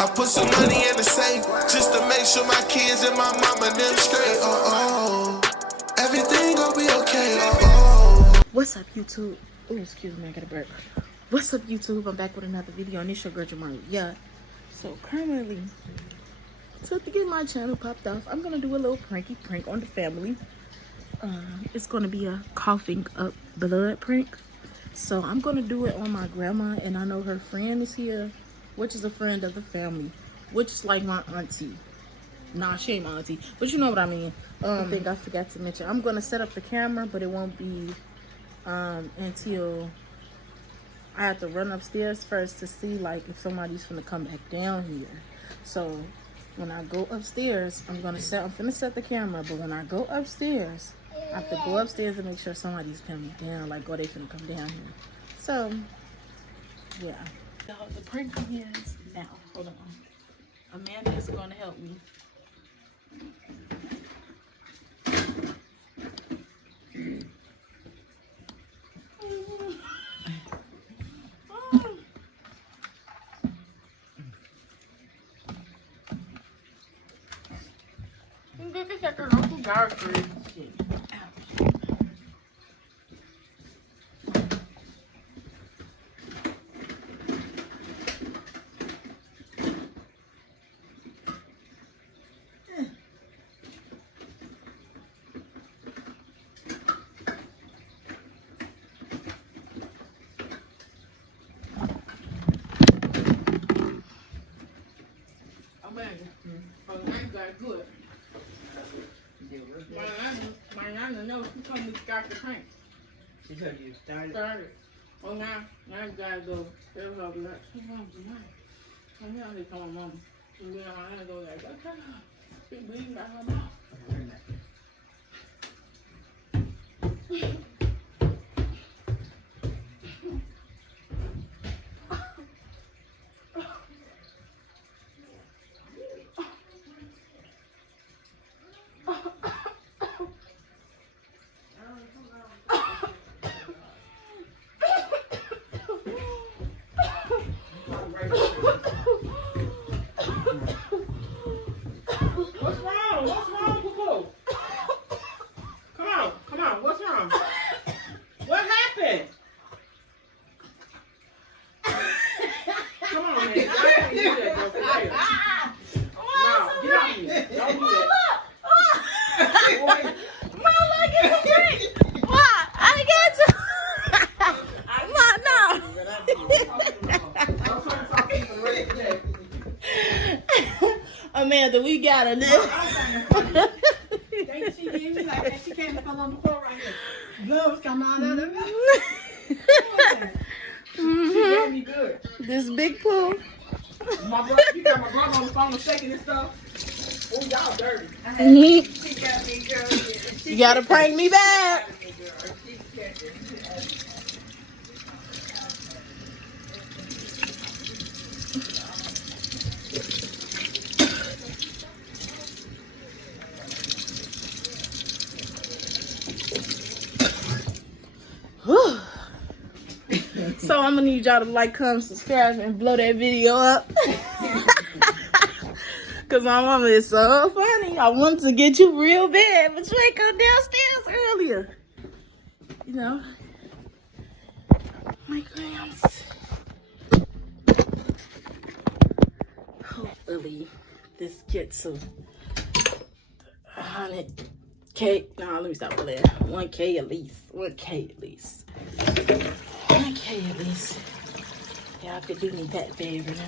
I put some money in the safe just to make sure my kids and my mama them straight. Everything gon' be okay. What's up, YouTube? Oh, excuse me, I got a burp. What's up, YouTube? I'm back with another video, and it's your girl Jamari. Yeah. So currently, to get my channel popped off, I'm gonna do a little prank on the family. It's gonna be a coughing up blood prank. So I'm gonna do it on my grandma, and I know her friend is here, which is a friend of the family, which is like my auntie. Nah, she ain't my auntie, but you know what I mean. I think I forgot to mention, I'm gonna set up the camera, but it won't be until I have to run upstairs first to see like if somebody's gonna come back down here. So when I go upstairs, I'm finna set the camera, but when I go upstairs, I have to go upstairs and make sure somebody's coming down, like, or they finna come down here. So yeah. So the prank begins now. Hold on. Amanda is gonna help me. Good. My nana knows she told me to start the prank. She told you to start it? Well, now you gotta go. They'll help you. She's going to mom. I'm here to tell my mom. And then I had to go like, okay, big bleeding by her mouth. Amanda, we got her now. She gave me like that. She came to come on the floor right here. Blood was coming out of her mouth. She gave me good. This big pool. My brother, you got my brother on the phone shaking and stuff. Oh, y'all dirty. She got me, girl. You gotta prank me back. So I'm gonna need y'all to like, comment, subscribe, and blow that video up. Cause my mama is so funny. I wanted to get you real bad, but you ain't come downstairs earlier. You know, my grams. Hopefully, this gets a 100K. No, let me stop with that. 1K at least. 1K at least. 1K at least. Y'all could do me that favor now.